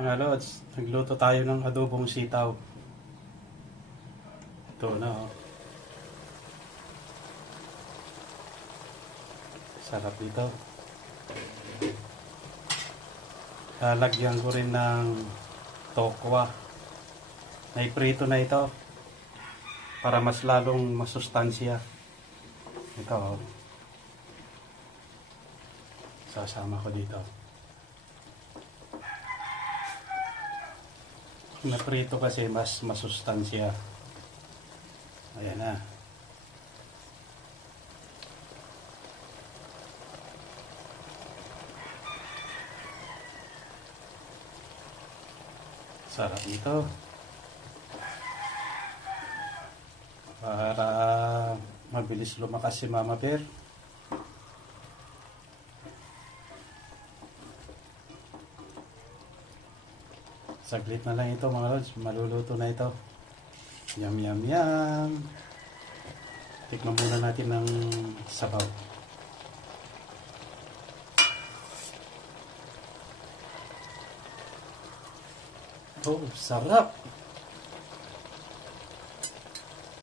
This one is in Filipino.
Mga lods, nagluto tayo ng adobong sitaw. Ito na oh. Sarap ito. Lalagyan ko rin ng tokwa. Naiprito na ito para mas lalong masustansya. Ito oh. Sasama ko dito. Naprito kasi mas masustansya. Ayan na. Sarap ito. Para mabilis lumakas si Mama Bear. Saglit na lang ito mga lods, maluluto na ito. Yum yum yum. Tikman muna natin ng sabaw. Oh, sarap!